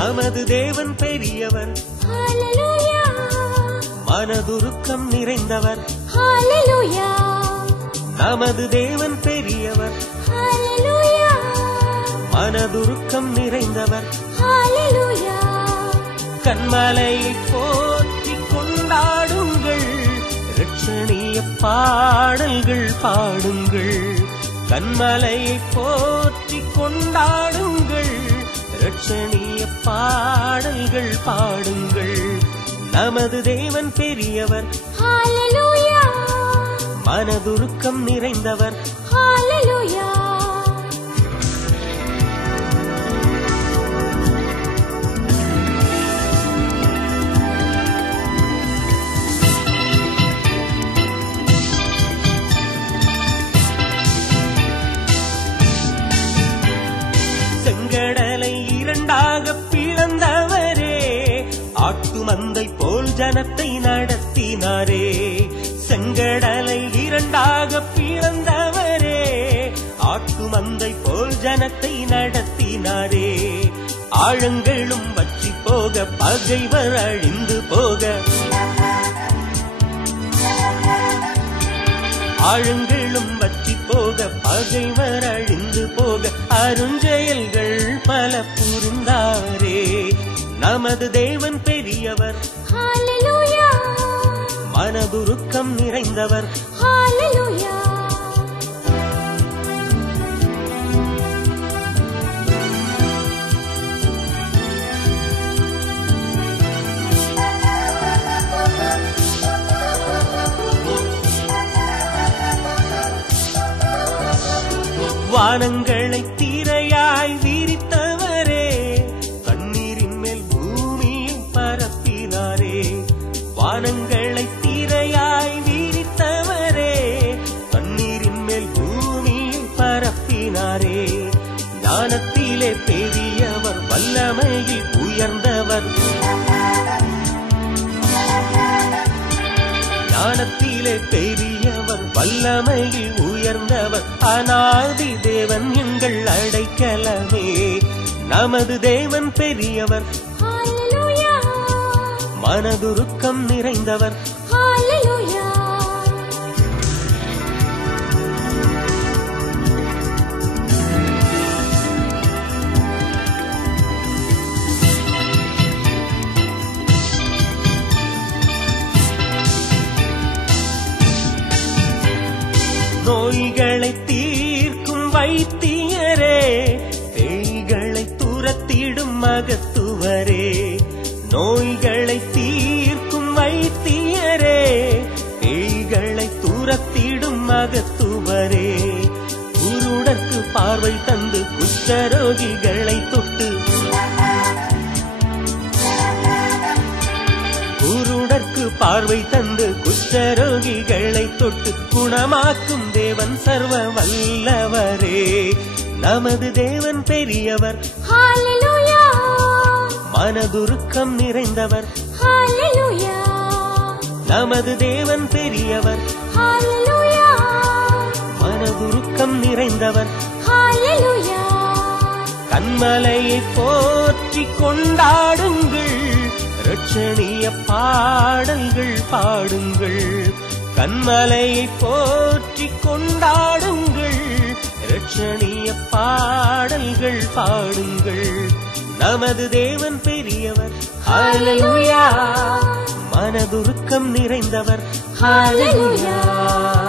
நமது தேவன் பெரியவர். ஹalleluya. மனதுருக்கம் நிறைந்தவர். ஹalleluya. நமது தேவன் பெரியவர். ஹalleluya. மனதுருக்கம் நிறைந்தவர். ஹalleluya. கன்மலையை போற்றி கொண்டாடுங்கள், இரட்சணிய பாடல்கள் பாடுங்கள். கன்மலையை போற்றி கொண்டாடுங்கள், இரட்சணிய பாடல்கள் பாடுங்கள். நமது தேவன் பெரியவர். ஹalleluya. மனதுருக்கம் நிறைந்தவர். ஹalleluya. செங்கடலை இரண்டாக பிளந்தவரே, ஆட்டு மந்தை போல் ஜனத்தை நடத்தினாரே. செங்கடலை இரண்டாக பிளந்தவரே, ஆட்டு மந்தை போல் ஜனத்தை நடத்தினாரே. ஆழங்களும் வற்றி போக, பகைவர் அழிந்து போக, ஆழங்களும் வற்றி போக, பகைவர் அழிந்து போக, அருஞ்செயல்கள் பல புரிந்தாரே. நமது தேவன் பெரியவர். ஹalleluya. மனதுருக்கம் நிறைந்தவர். ஹalleluya. வானங்களை தீரையாய் விரித்தவரே, தண்ணீரின் மேல் பூமியை பரப்பினாரே. வானங்களை தீரையாய் விரித்தவரே, தண்ணீரின் மேல் பூமியை பரப்பினாரே. ஞானத்திலே பெரியவர், வல்லமையில் உயர்ந்தவர். ஞானத்திலே பெரியவர், வல்லமையில் உயர்ந்தவர். அநாதி தேவன் எங்கள் அடைக்கலமே. நமது தேவன் பெரியவர். ஹalleluya. மனதுருக்கம் நிறைந்தவர். ஹalleluya. நோய்களை தீர்க்கும் வைத்தியரே, பேய்களை துரத்திடும் மகத்துவரே. நோய்களை தீர்க்கும் வைத்தியரே, பேய்களை துரத்திடும் மகத்துவரே. குருடர்க்கு பார்வை தந்து, குஷ்டரோகிகளை தொட்டு, குருடர்க்கு பார்வை தந்து, குஷ்டரோகிகளை தொட்டு குணமாக்கும் தேவன் சர்வ வல்லவரே. நமது தேவன் பெரியவர். ஹalleluya. மனதுருக்கம் நிறைந்தவர். ஹalleluya. நமது தேவன் பெரியவர். ஹalleluya. மனதுருக்கம் நிறைந்தவர். ஹalleluya. கன்மலையை போற்றி கொண்டாடுங்கள், இரட்சணிய பாடல்கள் பாடுங்கள். கன்மலையை போற்றி கொண்டாடுங்கள், இரட்சணிய பாடல்கள் பாடுங்கள். நமது தேவன் பெரியவர். ஹalleluya. மனதுருக்கம் நிறைந்தவர். ஹalleluya.